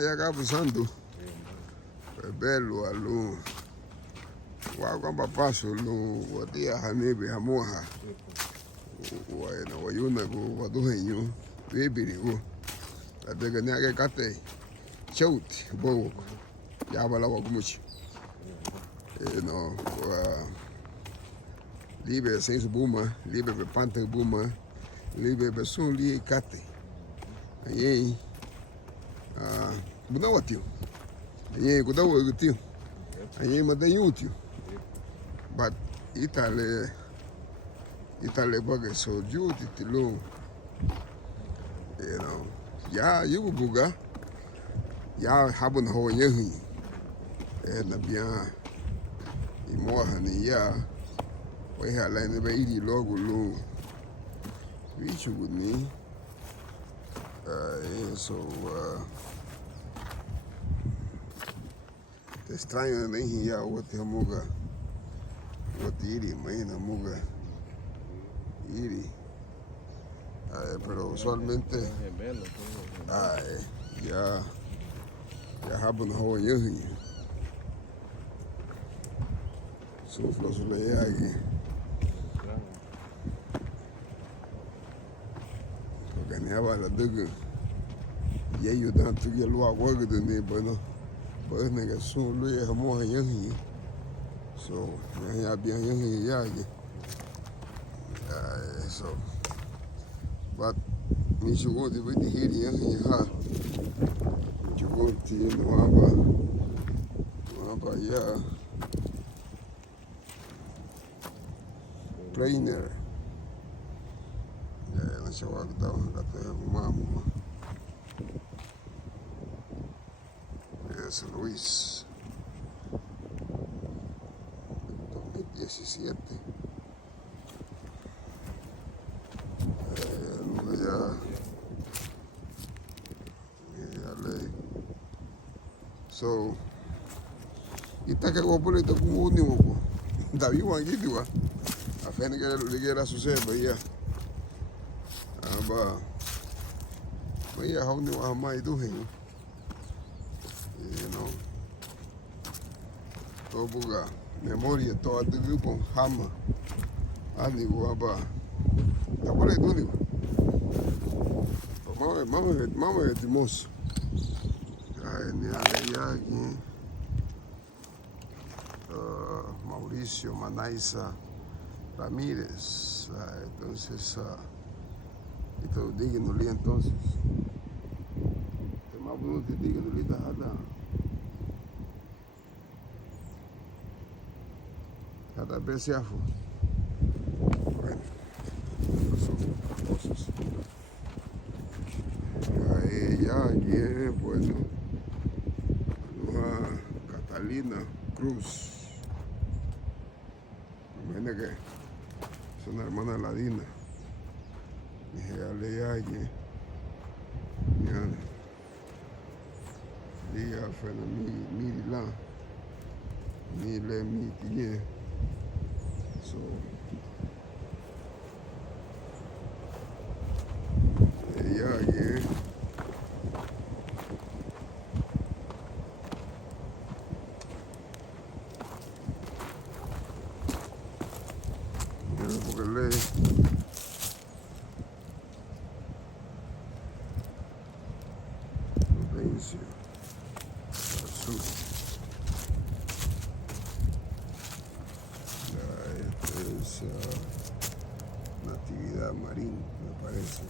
ya acá pasando. Bello allo. Wa kwamba paso lo watia hanebe hamoha. Wa na wayuna go waduhenyo. Bibiri go. Adega nyake kate. Chauti bo. Ya bala wa gumuchi. No, liebe sensu buma, liebe be pante buma, liebe be sun li kate. Aí, buda watio. Aí, kuda wo tio. Aí, mada yutio. But itale baga so juti tilo. You know, ya yugo buga. Ya habun ho yehi. Na bien. Imoha ni ya. We had like the baby logo low. Reach with me. So te extraño de ahí ya what the muga. What the iri, maina muga. Iri. Pero usualmente ya haben ho yehi. So los le aquí. Ganhava la dugu. E aí o tanto que ele agora de me bano. Pois nega sou lui é morre yanhi. So ya bien yanhi ya aqui. So but me chegou de ver de rir yanhi ha. Chegou de no aba ya. Trainer. Chegou que estava até mamo. Es Luis 2017. So, y está que voy a poner esto como único. David Wangi, tío. A fe que le era su seba ya. Ba ya hauni wa mai duhin, you know, to buga memoria to adu con hama ani wa ba ta pole duni mama de mos ai ni ale ya aquí Mauricio Manaisa Ramírez, entonces y todo diga no li entonces te más bueno te diga no li ta hada apreciafo. Bueno, son cosas ya quiere bueno a Catalina Cruz, imagina que es una hermana ladina. Ale yaje yani liya fana mi la mi le mi tiye so yaje porque le azul. Esta es Natividad Marín, me parece.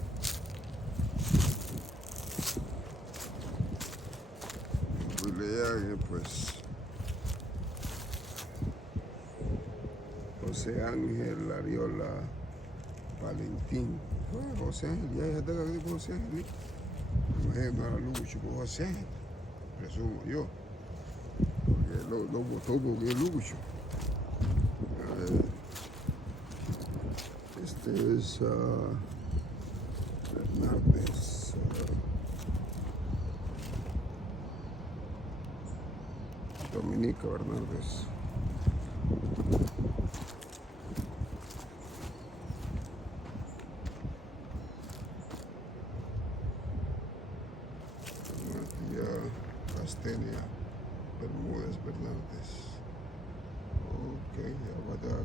Pues José Ángel Ariola Valentín. José Ángel, ya está aquí con José Ángel. No era Lucho, con José Ángel, presumo yo. Porque lo votó porque es Lucho. Este es Fernández. Dominica Hernández. Turastenia Bermúdez Bernández. Ok, ya va a dar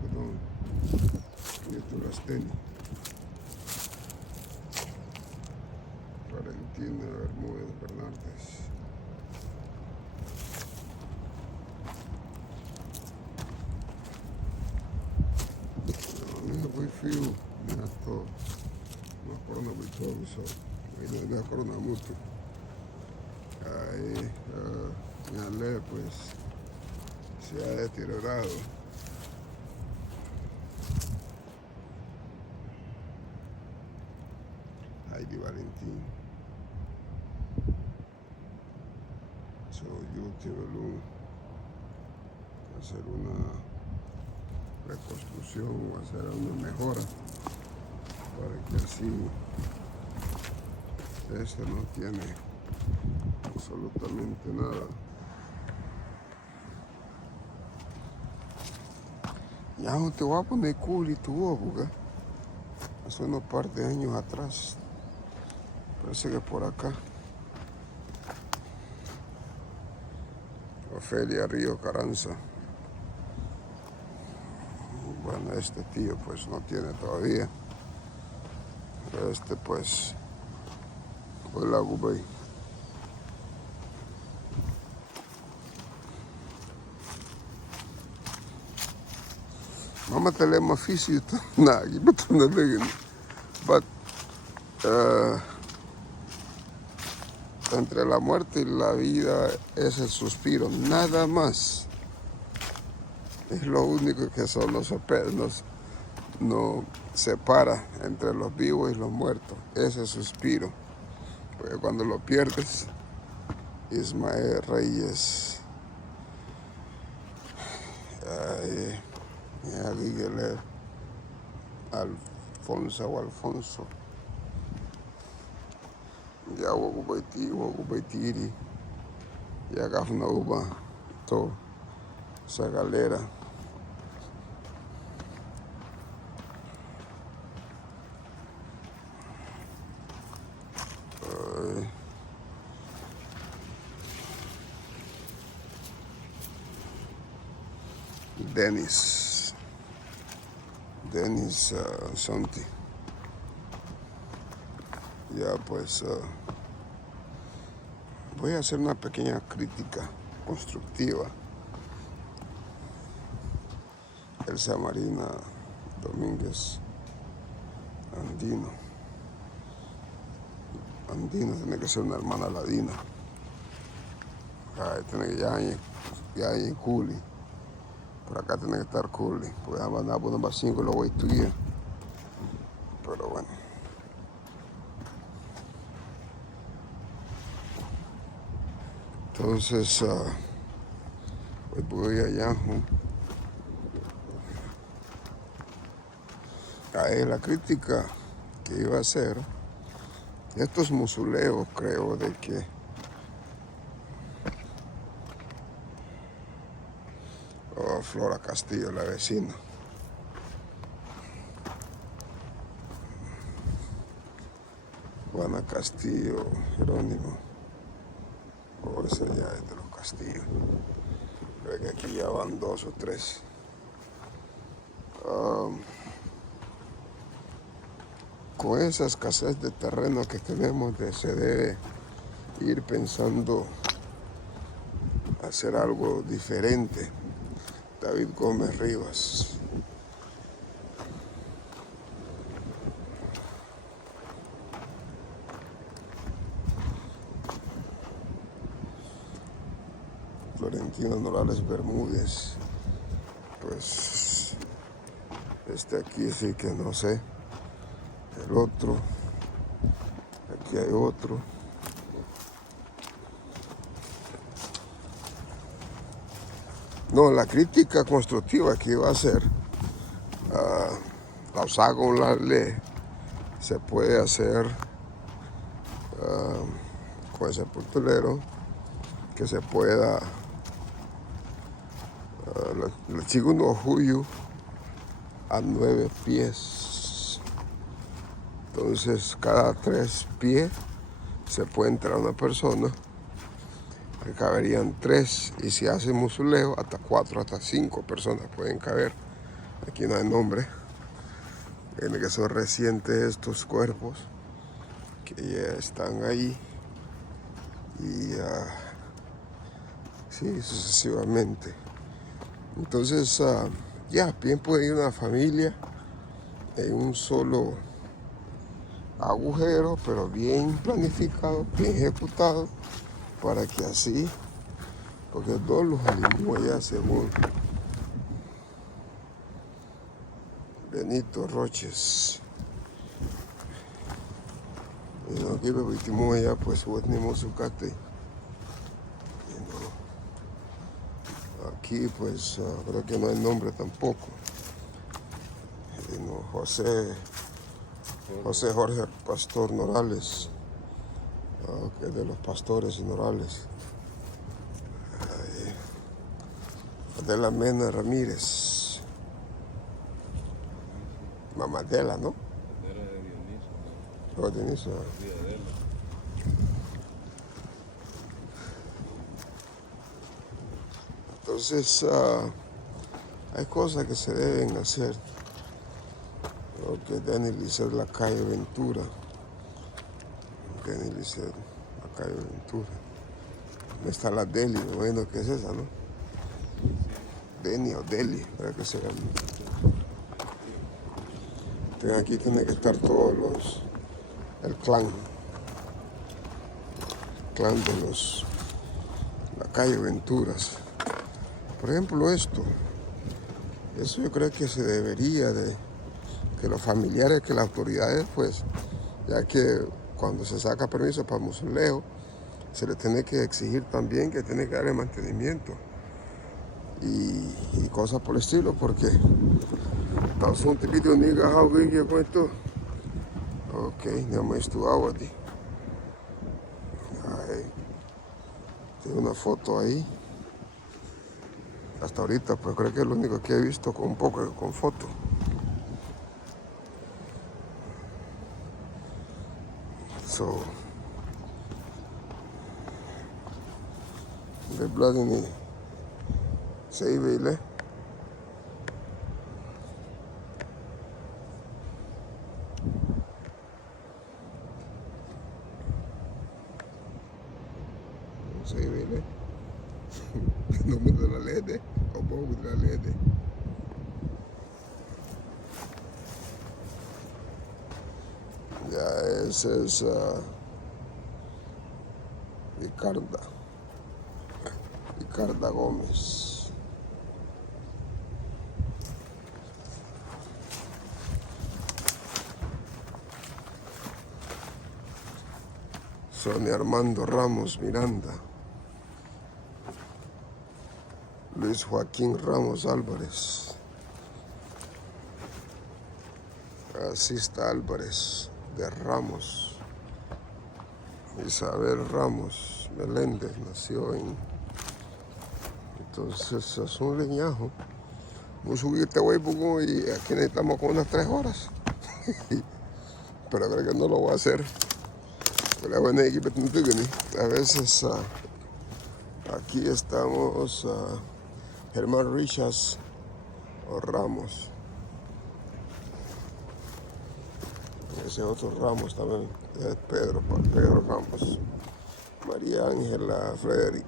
de Turastenia. Valentina Bermúdez Bernández. Muy frío, mira todo. No corona muy todo, ahí no me corona mucho. Ahí, mi ale pues se ha deteriorado. Heidi Valentín. So, yo quiero hacer una reconstrucción o hacer una mejora para que así este no tiene absolutamente nada. Ya no te voy a poner cool y tu boca. Hace unos par de años atrás. Parece que por acá. Ofelia Río Carranza. Bueno, este tío pues no tiene todavía. Este pues la ocupé. Mama telema físico, nada, aquí me estoy dando. But entre la muerte y la vida es el suspiro, nada más. Es lo único que son nos separa entre los vivos y los muertos, ese suspiro. Porque cuando lo pierdes, Ismael Reyes, Alfonso o Alfonso, ya Wokubaitiri, ya Gafnauba, toda esa galera. Denis Santi. Ya pues voy a hacer una pequeña crítica constructiva. Elsa Marina Domínguez Andino tiene que ser una hermana ladina. Tiene que ya hay Culi. Por acá tiene que estar Culi. Porque van a poner más 5 y lo voy a estudiar. Pero bueno. Entonces, voy allá. La crítica que iba a hacer, estos mausoleos creo de que Flora Castillo, la vecina. Juana Castillo, Jerónimo. Ese ya es de los Castillos. Creo que aquí ya van 2 o 3. Con esa escasez de terreno que tenemos, se debe ir pensando hacer algo diferente. David Gómez Rivas. Florentino Morales Bermúdez. Pues aquí sí que no sé. El otro. Aquí hay otro. No, la crítica constructiva que iba a hacer, la usada con la ley, se puede hacer con ese sepulturero, que se pueda, el segundo julio a 9 pies. Entonces, cada 3 pies se puede entrar una persona que caberían 3, y si hacen mausoleo, hasta 4, hasta 5 personas pueden caber. Aquí no hay nombre. Tiene que son recientes estos cuerpos que ya están ahí, y sí, sucesivamente. Entonces, ya, bien puede ir una familia en un solo agujero, pero bien planificado, bien ejecutado, para que así, porque todos los animales allá, según Benito Roches, y no que me allá, pues tenemos su cate. Aquí, pues, creo que no hay nombre tampoco. José Jorge Pastor Norales, que es de los pastores Norales. Adela Mena Ramírez, mamá Adela, ¿no? Era de Dioniso, ¿no? Oh, Dionisio. Sí, Adela. Entonces, hay cosas que se deben hacer. Creo que Danny Lisset, la calle Ventura. Danny Lisset, la calle Ventura. ¿Dónde está la Deli? Me imagino que es esa, ¿no? Deni o Deli, para que se llame. Aquí tiene que estar todos el clan de la calle Venturas. Por ejemplo, eso yo creo que se debería de, que los familiares, que las autoridades, pues, ya que cuando se saca permiso para mausoleo, se le tiene que exigir también que tiene que darle mantenimiento y cosas por el estilo, porque son tipito de nigga how big you going to. Ok, nada más tu agua, tío. Tengo una foto ahí. Hasta ahorita, pues creo que es lo único que he visto con un poco con foto. So, the blood in the Seiville. Seiville. No me da la lede, o poco de la lede. Ya, ese es Ricarda Gómez. Sonia Armando Ramos Miranda. Luis Joaquín Ramos Álvarez. Asista Álvarez de Ramos. Isabel Ramos Meléndez nació en... Entonces es un leñajo. Voy a subir este huevo y aquí necesitamos con unas 3 horas. Pero creo que no lo voy a hacer. A veces aquí estamos Germán Richas o Ramos. Ese otro Ramos también es Pedro Ramos. María Ángela Frederick.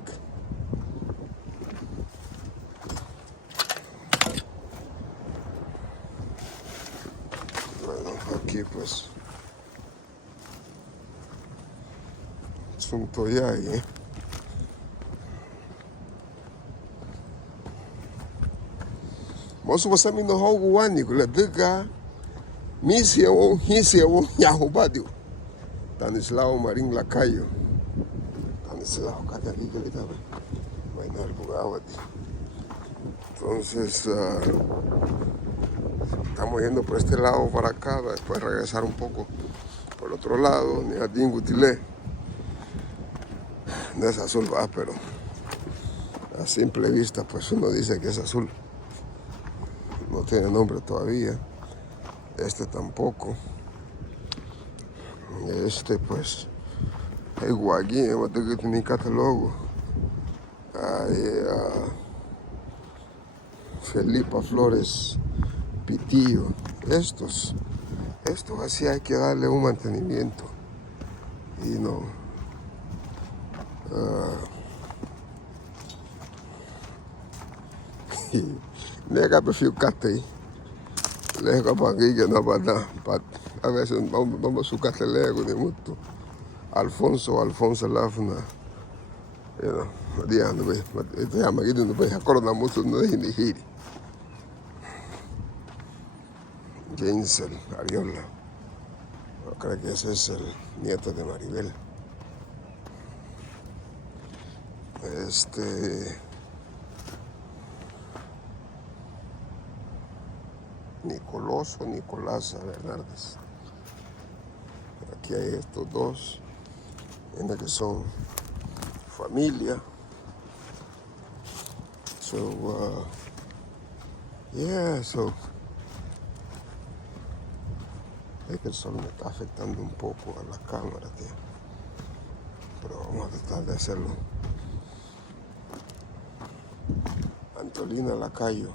Bueno, aquí pues asunto ya ahí, Most of us have no how one you let the guy miss your his your Yahubadio. Stanislao Marín Lacayo. Stanislao Catari que le daba. Bueno, el jugaba. Entonces, estamos yendo por este lado para acá, después regresar un poco por el otro lado, ni a Dingutilé. No es azul, va, pero a simple vista, pues uno dice que es azul. No tiene nombre todavía. Este tampoco. Este, pues, es guaguín, tengo que tener catálogo. Hay Felipa Flores Pitillo. Estos así hay que darle un mantenimiento. Y no. Nega prefiro cate. Lega para aquí que no para nada. A veces vamos a su cate lego de mucho. Alfonso Lafna. Dia no be. Ito ya magito no be. Acorda mucho no de hiri. Jainsel Ariola. Creo que ese es el nieto de Maribel. Nicolás Bernardes. Aquí hay estos dos, en el que son familia. So, es que el sol me está afectando un poco a la cámara, tío. Pero vamos a tratar de hacerlo. Antolina Lacayo.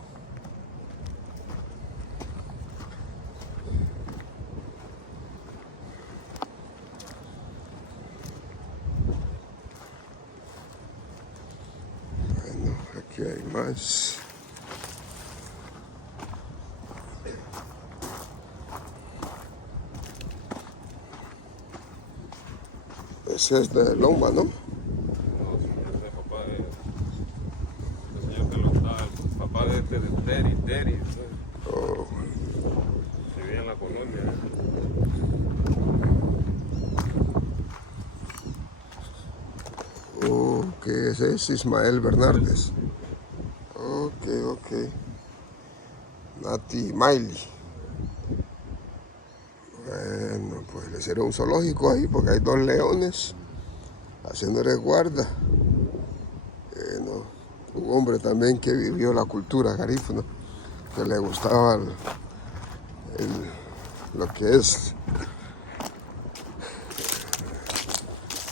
Bueno, aquí hay más. Ese es de Lomba, ¿no? No, sí, ese es papá del señor que lo está, el papá de Terry, Oh, vivía en la colonia. que ese es Ismael Bernardes. Ok. Nati Miley. Bueno, pues le hicieron un zoológico ahí porque hay 2 leones haciéndole guarda. Un hombre también que vivió la cultura garífuna, que le gustaba lo que es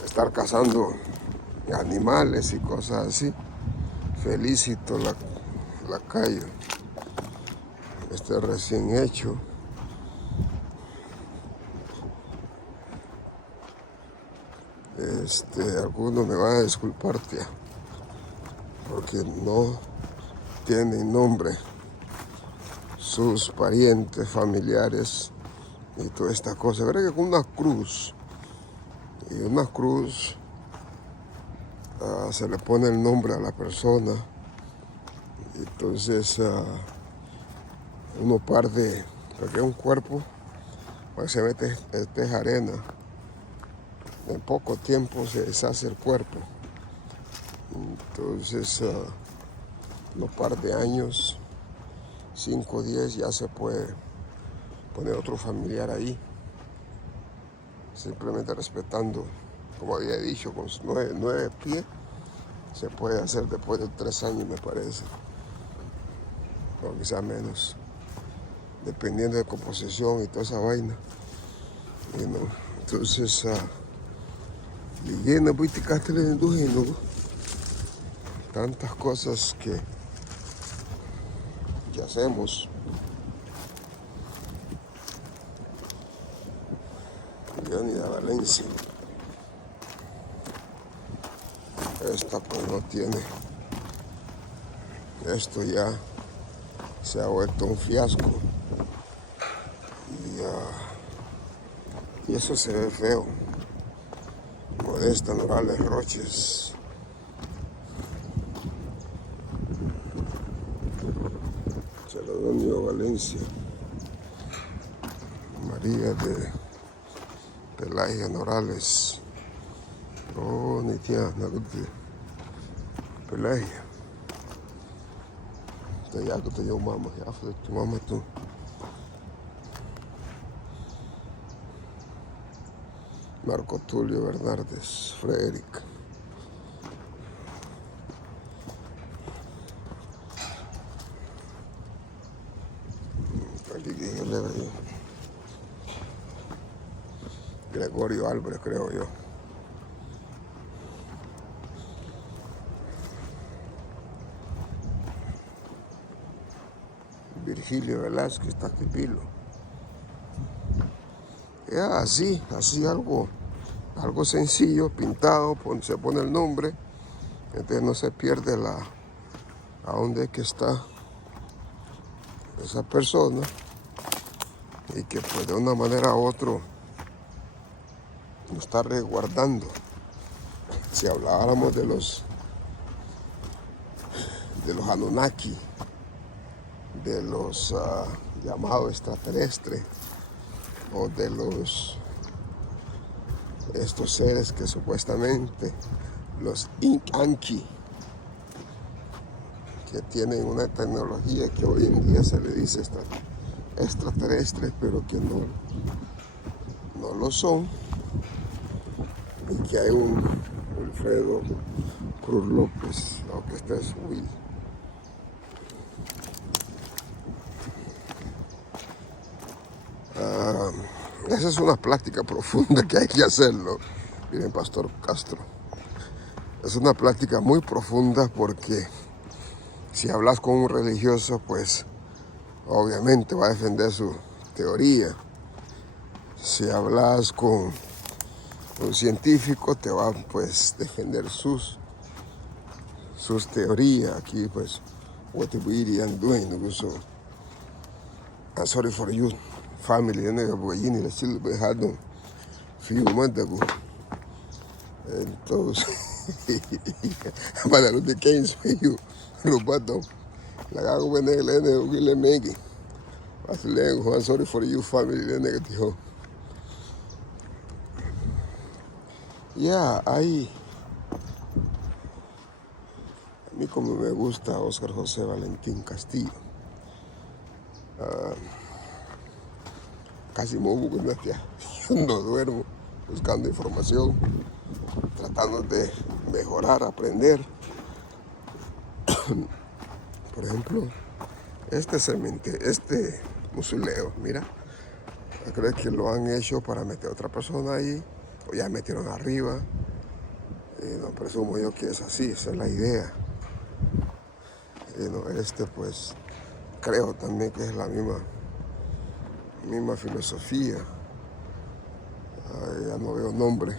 estar cazando animales y cosas así. Felicito Lacayo. Este recién hecho. Algunos me van a disculpar, tía, porque no tienen nombre sus parientes, familiares y toda esta cosa. Veré que con una cruz, y una cruz se le pone el nombre a la persona. Entonces uno parte, porque es un cuerpo, pues se mete esta arena. En poco tiempo se deshace el cuerpo. Entonces, unos par de años, 5 o 10, ya se puede poner otro familiar ahí. Simplemente respetando, como había dicho, con 9 pies, se puede hacer después de 3 años, me parece. O quizá menos, dependiendo de composición y toda esa vaina. Entonces, llena políticas indígenas, tantas cosas que hacemos. Leónida Valencia. Esta pues no tiene. Esto ya se ha vuelto un fiasco. Y eso se ve feo. Modesta Morales Roches. Celedonio Valencia. María de Pelagia Morales. Oh, ni tía, no de Pelagia. Ya que te dio mamá, ya fue tu mamá tú. Marco Tulio Bernardes, Frederick. Gregorio Álvarez, creo yo. Virgilio Velázquez, Tatipilo. Ya, así algo sencillo, pintado, se pone el nombre, entonces no se pierde a dónde es que está esa persona y que pues de una manera u otra nos está resguardando. Si habláramos de los Anunnaki, de los llamados extraterrestres, o de estos seres que supuestamente los Anki, que tienen una tecnología que hoy en día se le dice extraterrestres, pero que no lo son, y que hay un Alfredo Cruz López, aunque este es Will. Esa es una plática profunda que hay que hacerlo. Miren, Pastor Castro, es una plática muy profunda porque si hablas con un religioso, pues obviamente va a defender su teoría. Si hablas con un científico, te va pues defender sus teorías. Aquí pues, what we are doing, so I'm sorry for you, family, porque allí ni la chile dejando few months ago. Entonces, para los de Keynes, you, Roberto, la gago buena que le mengue. I'm sorry for you, family, que dijo. Ya, ahí. A mí como me gusta Oscar José Valentín Castillo. Casi me hubo con yo no duermo, buscando información, tratando de mejorar, aprender. Por ejemplo, este mausoleo, mira, creo que lo han hecho para meter a otra persona ahí, o ya metieron arriba. No presumo yo que es así, esa es la idea. Pues creo también que es la misma filosofía. Ya no veo nombre.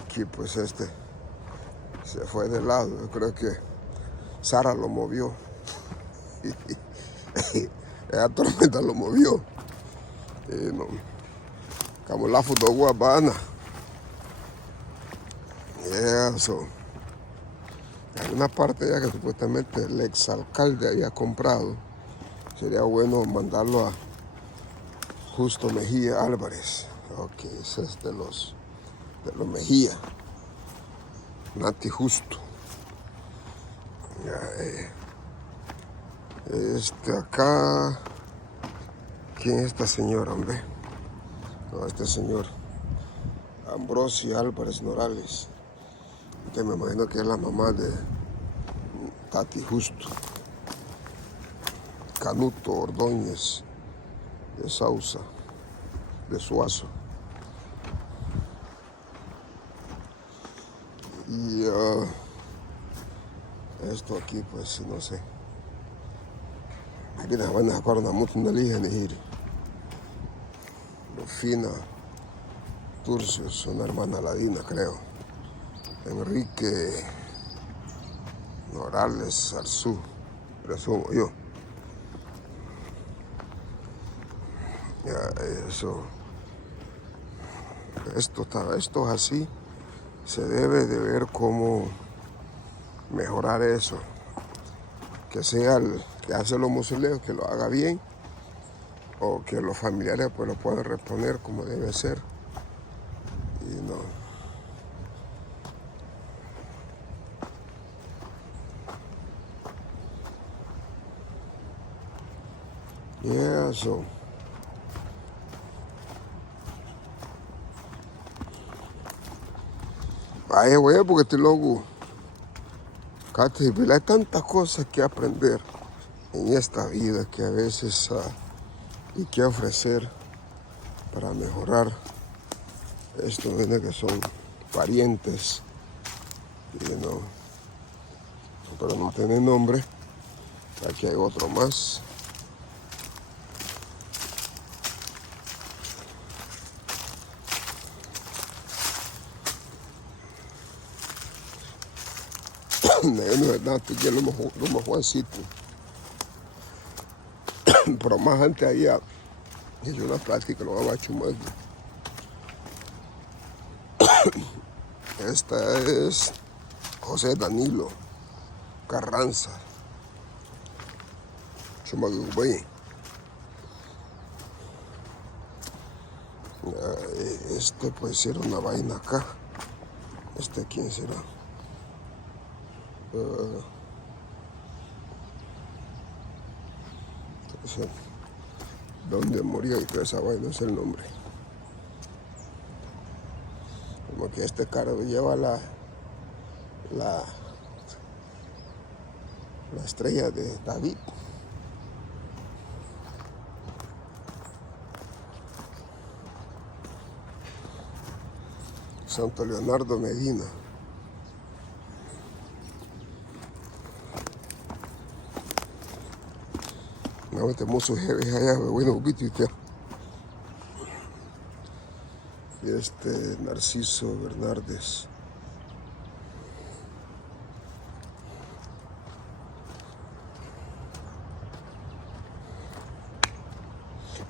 Aquí pues se fue de lado. Yo creo que Sara lo movió. La tormenta lo movió. Como la foto guapana. Eso. Hay una parte ya que supuestamente el exalcalde había comprado. Sería bueno mandarlo a Justo Mejía Álvarez. Ok, ese es de los Mejía. Nati Justo. Acá. ¿Quién es esta señora, hombre? No, este señor Ambrosio Álvarez Norales, que me imagino que es la mamá de Tati Justo. Canuto Ordóñez de Sausa, de Suazo. Y esto aquí, pues, no sé. Aquí nos van a sacar una mutua indígena y Rufina Turcios, una hermana ladina, creo. Enrique Morales Arzú, presumo yo. Ya, eso. Esto es así. Se debe de ver cómo mejorar eso. Que sea el que hace los mausoleos, que lo haga bien. O que los familiares pues lo puedan reponer como debe ser. Y no. Y eso. Ay, güey, porque estoy loco. Hay tantas cosas que aprender en esta vida que a veces hay que ofrecer para mejorar. Esto viene que son parientes, pero no tiene nombre. Aquí hay otro más. No es nada, que lo mejor Juancito. Pero más antes había hecho una práctica, lo va a chumar. Esta es José Danilo Carranza. Chumagubay. Este puede ser una vaina acá. ¿Este quién será? ¿Dónde murió y toda esa vaina? No es el nombre. Como que este carro lleva la estrella de David. Santo Leonardo Medina. No me temo su jefe allá, bueno, poquito. Y este Narciso Bernardes.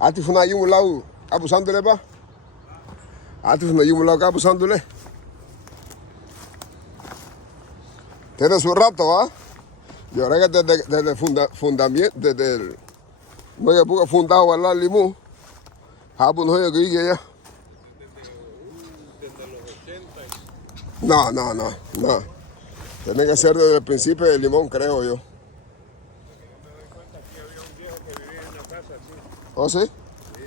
Ati funa yung mulaw abusándole ba? Ati funa yung mulaw abusándole. Tiene su rato, ¿va? Y ahora que desde el fundamento, desde el no hay que fundado al limón, Japón no hay que ir allá. Desde los 80. No. Tiene que ser desde el principio del limón, creo yo. Yo me doy cuenta que había un viejo que vivía en una casa así. ¿Oh, sí? Sí.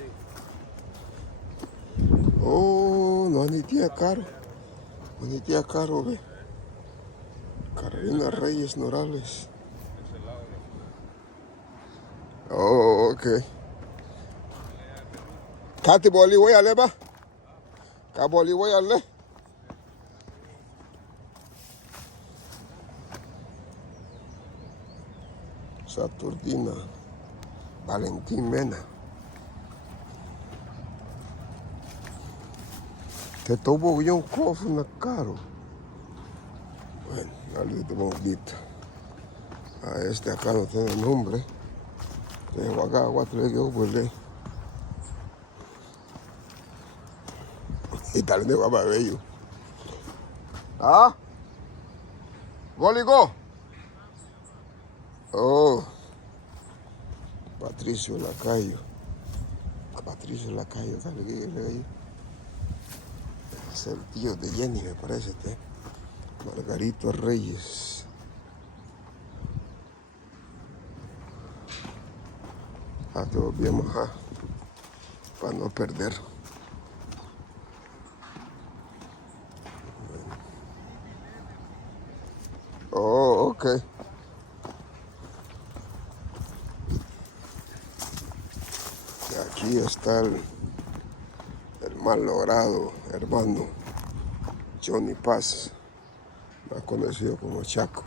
Oh, no, ni tía Caro. No, ni tía Caro, ve. Carolina Reyes Norales. Ese lado de Oh, ok. Kati boli voy a le ba? Ka boli voy a le? Saturnina. Valentín Mena. Te tomo yo un cofre na caro. Bueno, dale de bonito. A este acá no tiene nombre. Tengo acá, cuatro de que huele. Y tal de guapa bello. ¿Ah? ¿Bólico? Oh. Patricio Lacayo. Patricio Lacayo, tal que yo le digo. Es el tío de Jenny, me parece, este. Margarito Reyes. Te volvemos para no perder. Oh, ok. Y aquí está el mal logrado hermano Johnny Paz, más conocido como Chaco.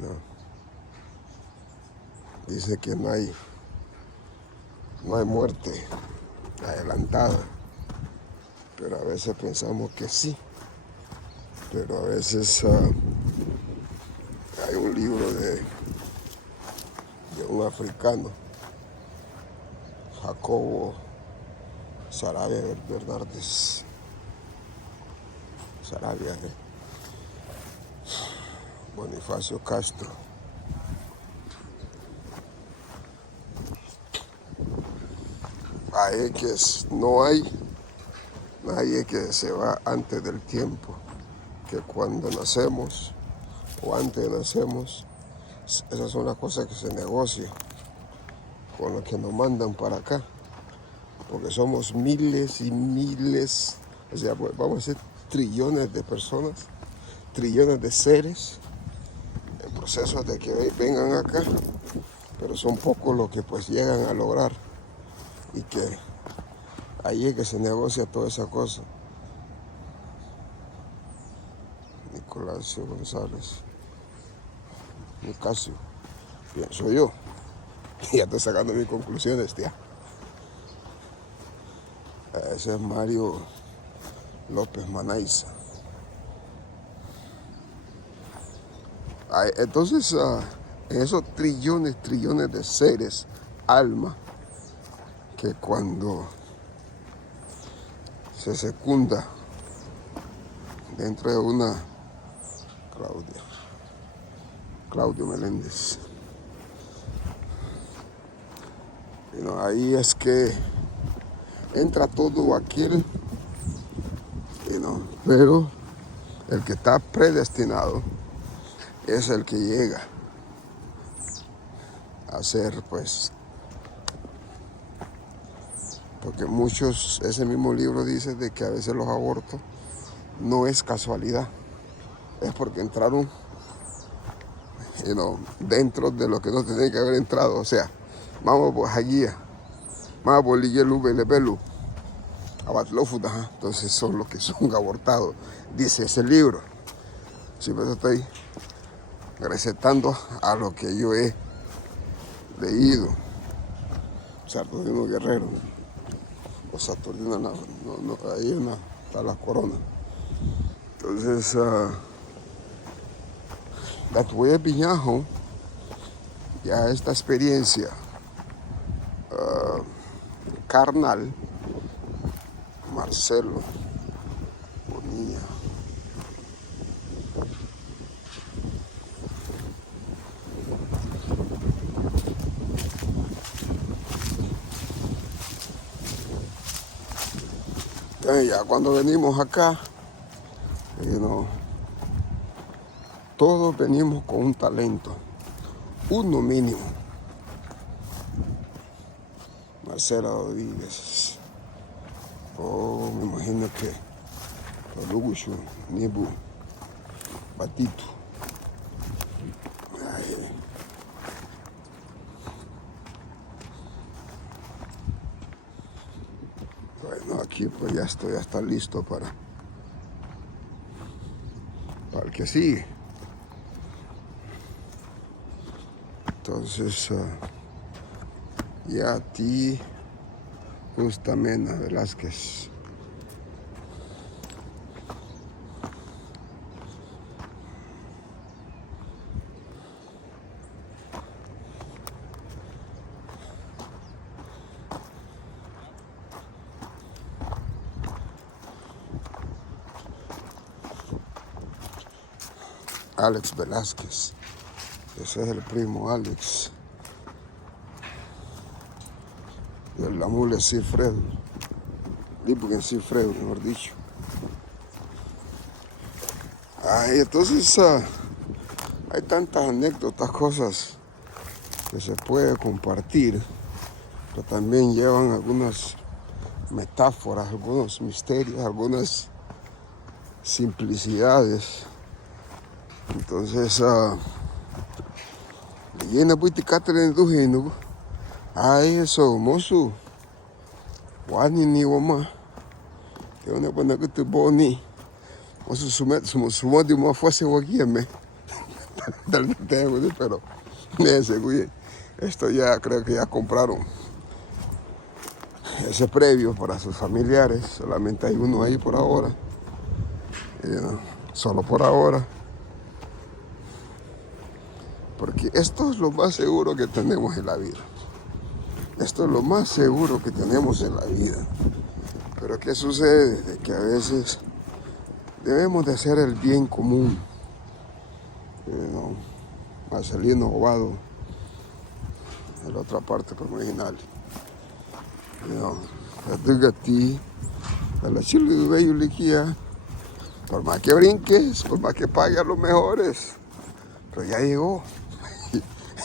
No. Dice que no hay muerte adelantada, pero a veces pensamos que sí, pero a veces hay un libro de un africano, Jacobo Sarabia Bernardes, Sarabia, Bonifacio Castro. Ahí que no hay nadie que se va antes del tiempo, que cuando nacemos o antes de nacemos, esas son las cosas que se negocian con los que nos mandan para acá, porque somos miles y miles, o sea, pues vamos a ser trillones de personas, trillones de seres en proceso de que vengan acá, pero son pocos los que pues llegan a lograr, y que ahí es que se negocia toda esa cosa. Nicolás González. mi caso, pienso yo. Ya estoy sacando mis conclusiones, tía. Ese es Mario López Manaiza. Entonces, en esos trillones de seres, alma, que cuando se secunda dentro de una Claudio Meléndez, ahí es que entra todo aquel, pero el que está predestinado es el que llega a ser, pues, porque muchos, ese mismo libro dice de que a veces los abortos no es casualidad, es porque entraron dentro de lo que no tenían que haber entrado. O sea, vamos por allí, vamos por Ligelu, Belebelu, Abatlofuta, entonces son los que son abortados, dice ese libro. Siempre estoy recetando a lo que yo he leído. Saturnino Guerrero, o Saturnino, no, ahí está la corona. Entonces, Datué Piñajo, ya esta experiencia carnal, Marcelo Bonilla. Ya cuando venimos acá, todos venimos con un talento, uno mínimo. Marcelo Rodríguez, me imagino que Lugucho, Nibu, Batito. Bueno, aquí pues ya está listo para el que sigue. Entonces, ya a ti, Justamena Velázquez. Alex Velázquez, ese es el primo Alex. Y el Lamule Cifredo, Lipugen Cifredo, mejor dicho. Entonces, hay tantas anécdotas, cosas que se puede compartir, pero también llevan algunas metáforas, algunos misterios, algunas simplicidades. Entonces, llena puiticatele do reino. Eso, moço. Wani ni wama. Eu não vou que tu boni. Moço, sumo de uma força aqui, me. Del tengo, pero ese güey. Esto ya creo que ya compraron ese previo para sus familiares. Solamente hay uno ahí por ahora. Solo por ahora. Porque esto es lo más seguro que tenemos en la vida. Esto es lo más seguro que tenemos en la vida. Pero ¿qué sucede? De que a veces debemos de hacer el bien común. Marcelino Ovado, en la otra parte original. Digo a ti, a la chile de bello liquía, por más que brinques, por más que pagues a los mejores, pero ya llegó.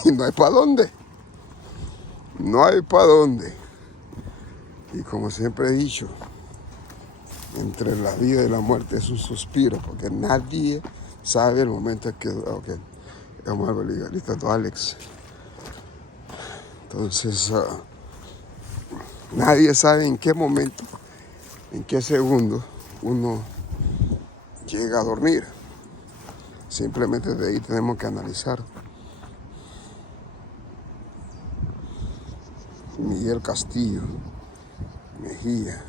Y no hay para dónde. No hay para dónde. Y como siempre he dicho, entre la vida y la muerte es un suspiro, porque nadie sabe el momento en que... Ok, vamos a ver, listo, Alex. Entonces, nadie sabe en qué momento, en qué segundo uno llega a dormir. Simplemente de ahí tenemos que analizar Miguel Castillo Mejía.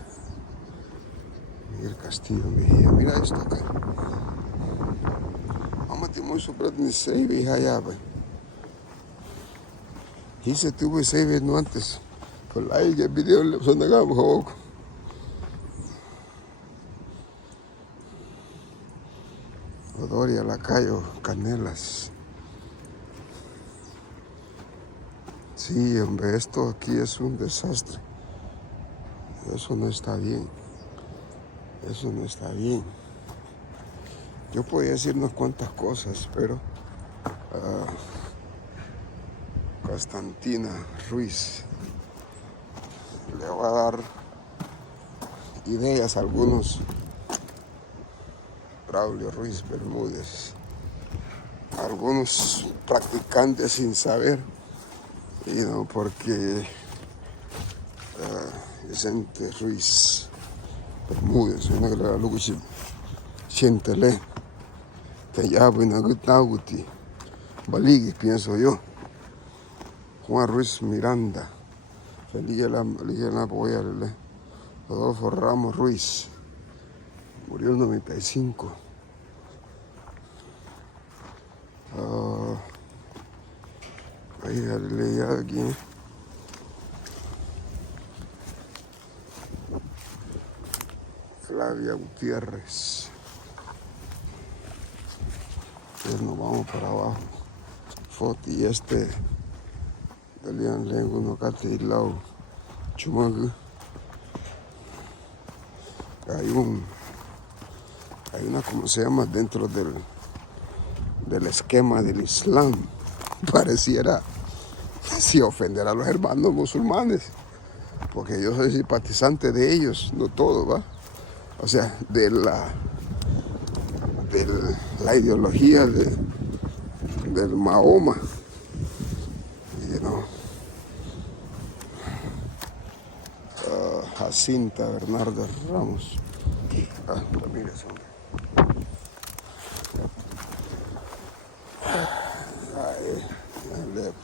Miguel Castillo Mejía. Mira esto acá. Vamos a tener sobre ni save allá, ve. Hice tuve save no antes. Con la ella video le son hagamos poco. Odoria Lacayo Canelas. Sí, hombre, esto aquí es un desastre. Eso no está bien. Eso no está bien. Yo podía decir unas cuantas cosas, pero Constantina Ruiz le va a dar ideas a algunos. Braulio Ruiz Bermúdez, algunos practicantes sin saber, porque Vicente Ruiz Bermúdez, una que la lucha siéntele, que ya voy a guti, Baligui, pienso yo. Juan Ruiz Miranda, Feliz la Boyarle, Rodolfo Ramos Ruiz, murió en 95. Ahí leía aquí. Flavia Gutiérrez. Entonces nos vamos para abajo. Foti de Leon Lengo no cate y lau. Chumagu. Hay una, como se llama, dentro del esquema del Islam. Pareciera si ofender a los hermanos musulmanes, porque yo soy simpatizante de ellos, no todo, ¿va? O sea, de la ideología del Mahoma, Jacinta Bernardo Ramos. Ramírez, hombre.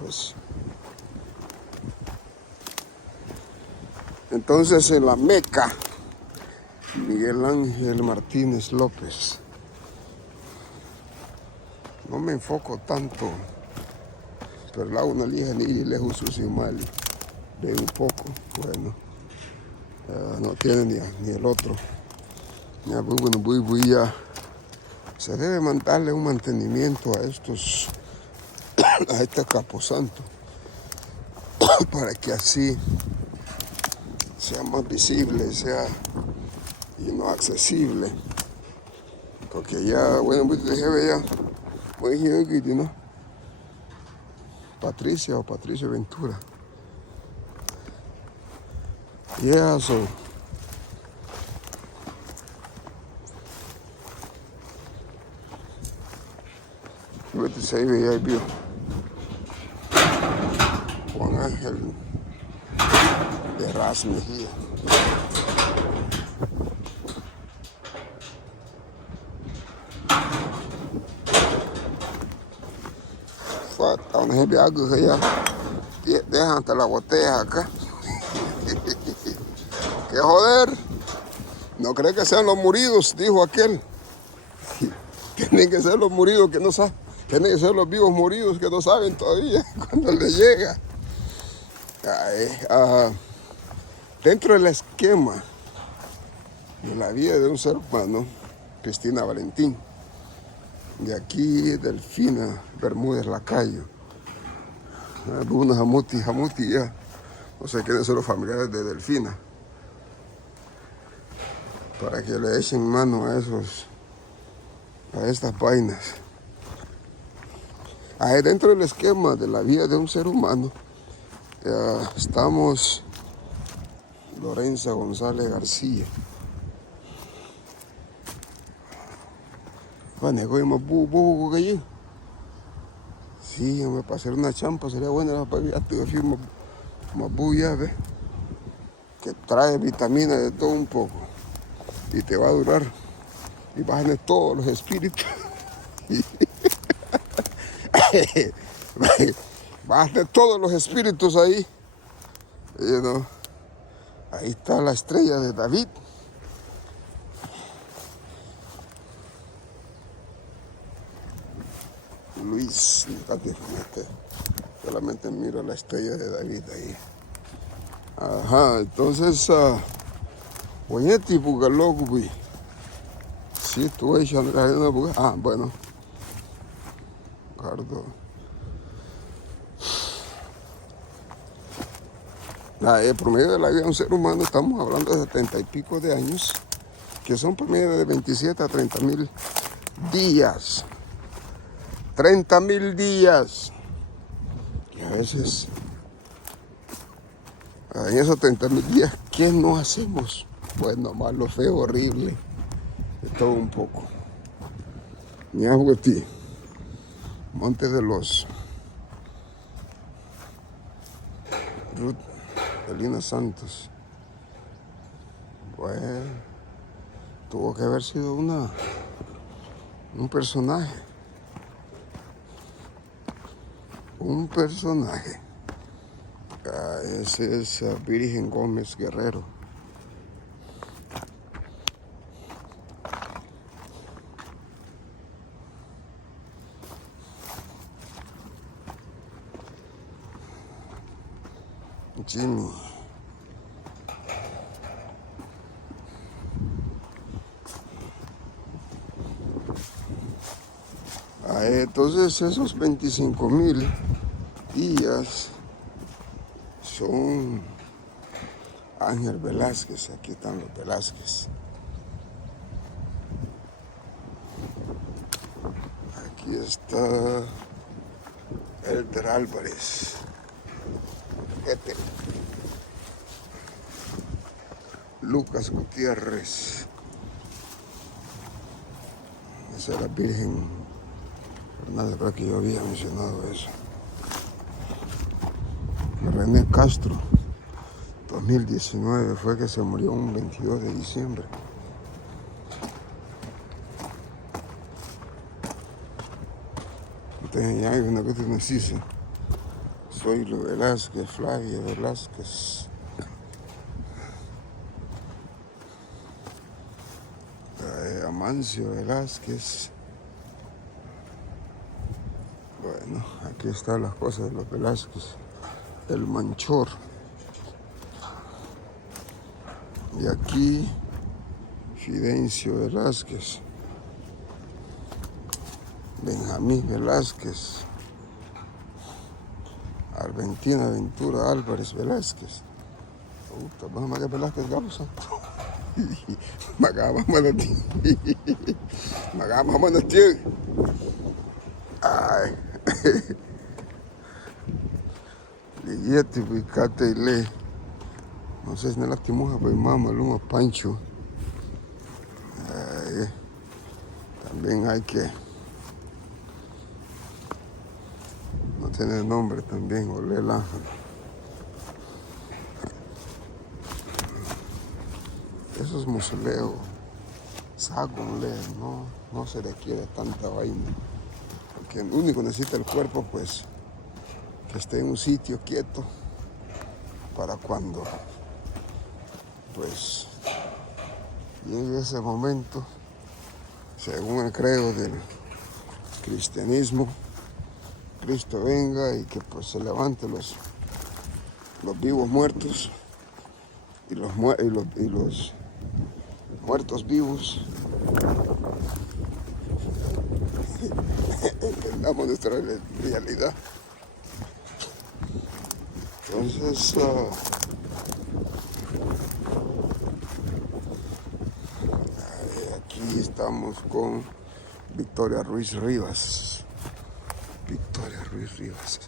Pues. Entonces en la Meca, Miguel Ángel Martínez López. No me enfoco tanto, pero la una lija ni lejos sucio mal. Veo un poco, bueno, no tiene ni el otro. Ya, ya. Se debe darle un mantenimiento a este Camposanto para que así sea más visible, sea accesible, porque ya, bueno, pues dejé ya, muy bien, ¿no? Patricia o Patricia Ventura. Yeah, so. Vete, se ve ahí, vio. Juan Ángel de Ras Mejía. Falta una gente algo que ya dejan hasta la botella acá. ¡Qué joder! No cree que sean los muridos, dijo aquel. Tienen que ser los muridos que no saben. Tienen que ser los vivos muridos que no saben todavía cuando les llega. Dentro del esquema de la vida de un ser humano, Cristina Valentín, de aquí Delfina Bermúdez Lacayo, algunos Jamuti ya, no sé quiénes son los familiares de Delfina, para que le echen mano a estas vainas. Ahí dentro del esquema de la vida de un ser humano estamos Lorenza González García. Bueno, sí, me para hacer una champa sería buena para ya te firmo más bulla, ¿ves? Que trae vitaminas de todo un poco y te va a durar y vas a tener todos los espíritus. Vas a tener todos los espíritus ahí You know, ahí está la estrella de David. Luis, solamente miro la estrella de David ahí. Ajá, entonces, oye, tipo que loco, güey. Sí, tú echando la buga. Ah, bueno. Cardo. El promedio de la vida de un ser humano, estamos hablando de 70 y pico de años, que son promedio de 27 a 30,000 días. 30,000 días. Y a veces, en esos 30,000 días, ¿qué no hacemos? Bueno, malo, feo, horrible, de todo un poco. Ñahueti, Monte de los Ruth Elina Santos. Bueno, tuvo que haber sido un personaje. Un personaje. Ese es Virgen Gómez Guerrero. Jimmy. Entonces esos 25,000 días son Ángel Velázquez. Aquí están los Velázquez. Aquí está Elder Álvarez. Lucas Gutiérrez. Esa es la Virgen Fernández, creo que yo había mencionado eso. René Castro, 2019 fue que se murió un 22 de diciembre. Entonces ya hay una cosa que nos dice. Soy Lo Velázquez, Flavia Velázquez. Amancio Velázquez. Bueno, aquí están las cosas de los Velázquez. El Manchor. Y aquí Fidencio Velázquez. Benjamín Velázquez. Argentina Ventura Álvarez Velázquez. Vamos a Velázquez Gausa. Magama manati. Ay. Liguete Vicate Le. No sé si no la timoja, pues mamá, Luma Pancho. También hay que no tener nombre también, Olel Ángel. Esos mausoleos, sáconle, no se le quiere tanta vaina. Porque el único necesita el cuerpo, pues, que esté en un sitio quieto para cuando, pues, llegue ese momento, según el credo del cristianismo, Cristo venga y que pues se levante los vivos muertos y los muertos vivos. Entendamos nuestra realidad. Entonces, aquí estamos con Victoria Ruiz Rivas. Victoria Ruiz Rivas.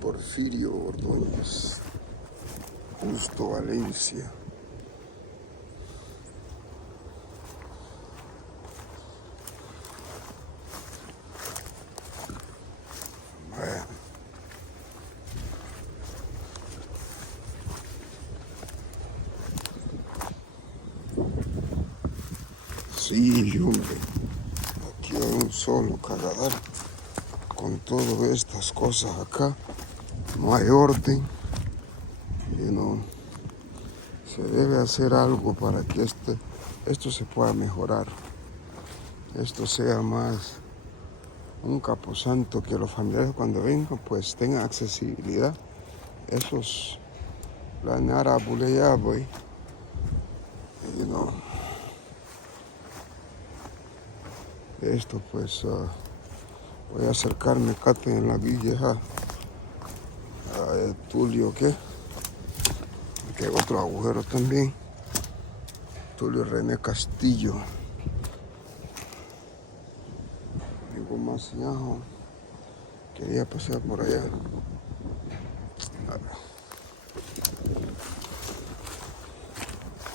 Porfirio Ordóñez. Justo Valencia. Bueno. Sí, hombre. Aquí hay un solo cagadal con todas estas cosas acá. No hay orden. Se debe hacer algo para que esto se pueda mejorar. Esto sea más un camposanto, que los familiares cuando vengan pues tengan accesibilidad. Esos, la nara buleya, boy. Esto pues voy a acercarme cate en la villa a Tulio, que hay otro agujero también. Tulio René Castillo. Digo más abajo. Quería pasar por allá.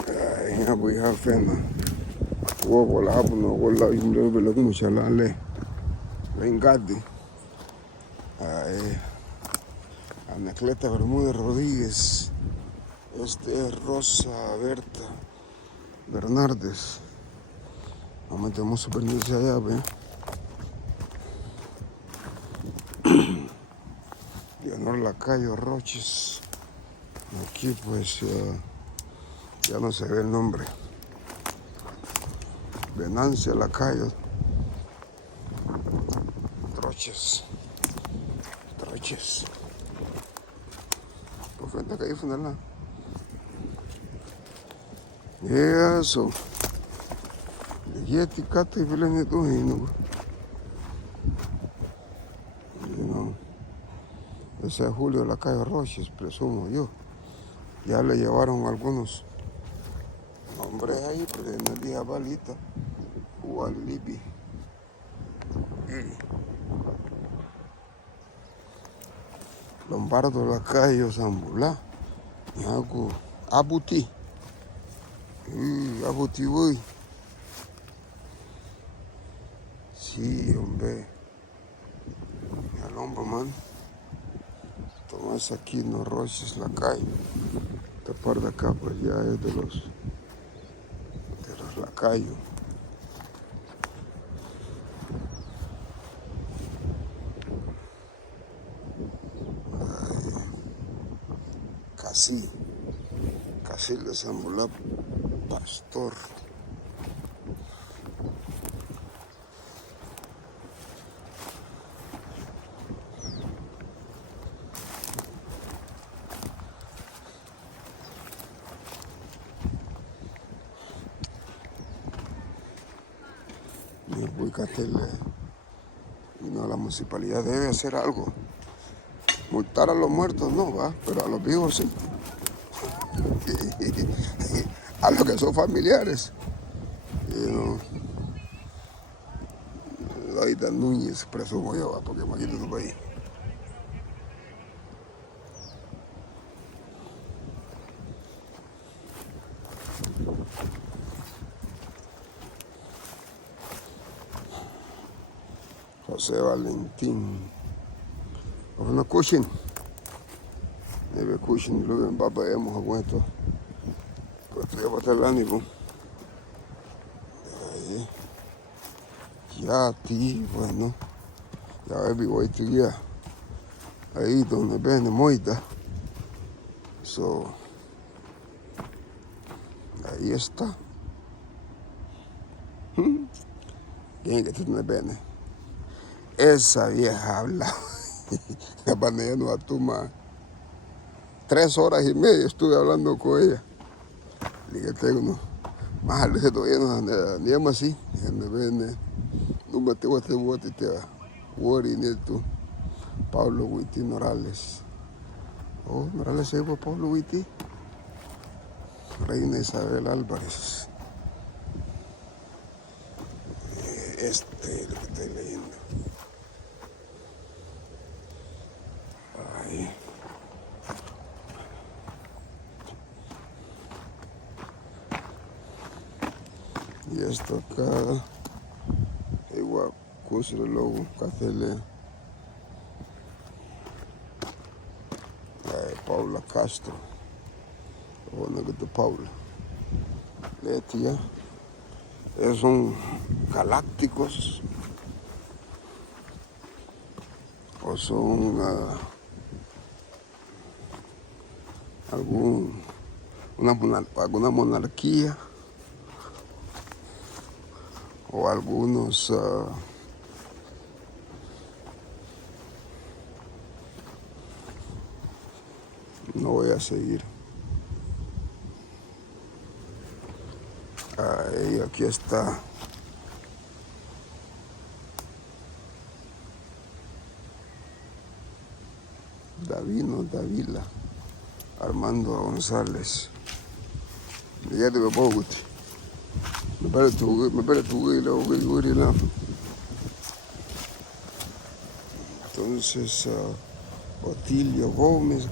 Ay, ya voy a hacer wala no wala yumle bele ko mushalale vengade. Ay, Anacleta Bermúdez Rodríguez. Este es Rosa Berta Bernardes. Vamos a tener su permiso allá, ¿ve? Leonor Lacayo Roches. Aquí pues ya no se ve el nombre. Venancia Lacayo Troches. Por frente a calle Funala. Eso. Yeti Cata y Belén de Tujino. Ese es Julio Lacayo Roches, presumo yo. Ya le llevaron algunos nombres ahí, pero no el día balita. Walibi. Lombardo Lacayo Zambulá. Yago Abuti. Abuti, voy. Sí, hombre. El hombre, man. Tomás Aquino Roches Lacayo. Esta parte de acá, pues ya es de los Lacayo. Casil de Zambulá, Pastor. La municipalidad debe hacer algo. Multar a los muertos no, va, pero a los vivos sí. A los que son familiares. Loida Núñez, presumo yo, va, porque me quito tu país. José Valentín. Of una cushion. Debe cushion, luego en papa hemos aguantado. Pero estoy a botar el ánimo. Ahí. Ya, ti, bueno. Ya voy to ya. Ahí donde ven moita. So. Ahí está. Bien que tú no ves. Esa vieja habla. La pandemia no va a tomar 3 horas y media estuve hablando con ella. Le dije, tengo más al veces todavía no ni así. No me tengo este bote, te Wori Neto, Pablo Huiti Morales. Oh, Morales se fue Pablo Huiti. Reina Isabel Álvarez. Este es lo que estoy leyendo. Ahí. Y esto acá, igual, curso de logo, café Paula Castro, bueno que tu Paula, Letia, Esos son galácticos o son alguna monarquía o algunos no voy a seguir. Ahí, aquí está. Davino Davila, Armando González. Ya te veo, me parece tu güey, ¿no? Entonces, Otilio Gómez,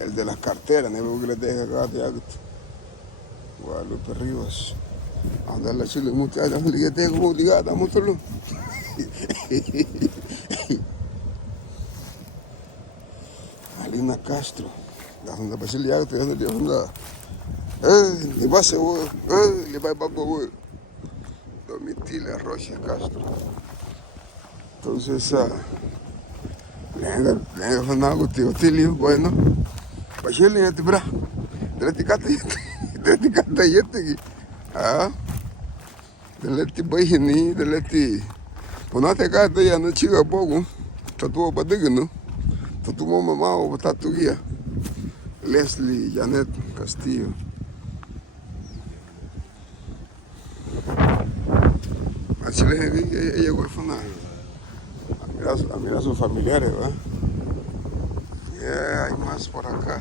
el de las carteras, ¿no? Que le deja acá, Guadalupe Rivas. Andale a Chile, muchachos, que tengo obligada, mucho. Alina Castro, la Honda Basilia, te dan de Honda. Le va a ser, le va a ir Domitila Rocha Castro. Entonces, le han dado Otilio, bueno, Bachele, ya te bra, de la yete, de la Bajini, de la Ponate Cata, ya no chica poco, tatuó para ti, ¿no? Tatuó mamá o tatu guía. Leslie Janet Castillo. A Chile ella huérfana. A mirar a sus familiares, ¿verdad? Hay más por acá.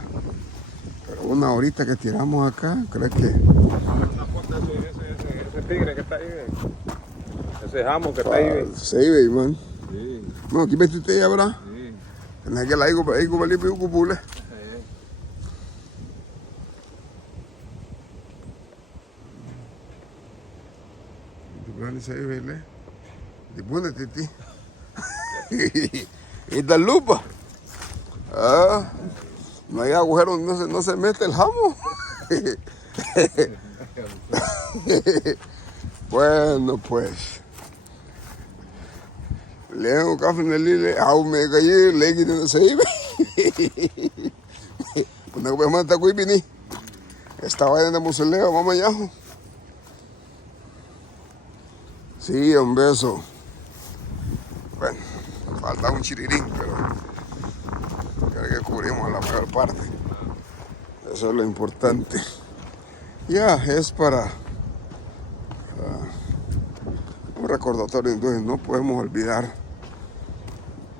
Pero una horita que tiramos acá, creo que. Una foto de ese tigre que está ahí, ese jamo que está ahí. Sí, ve, man. Sí. No, aquí metiste ya, ¿verdad? Sí. En aquel ahí, vale, pule. Se ve, de buena titi. Esta lupa. No hay agujero, no se mete el jamo. Bueno, pues. Leo café en el lile, me caí, le quité se iba. Una vez más está cuipini. Estaba en el museo, mamá ya. Sí, un beso. Bueno, falta un chirirín, pero creo que cubrimos la mayor parte. Eso es lo importante. Ya, es para un recordatorio, entonces no podemos olvidar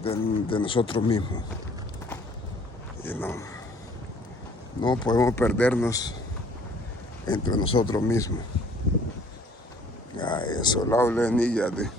de nosotros mismos. Y no podemos perdernos entre nosotros mismos. Ya, eso, la niña de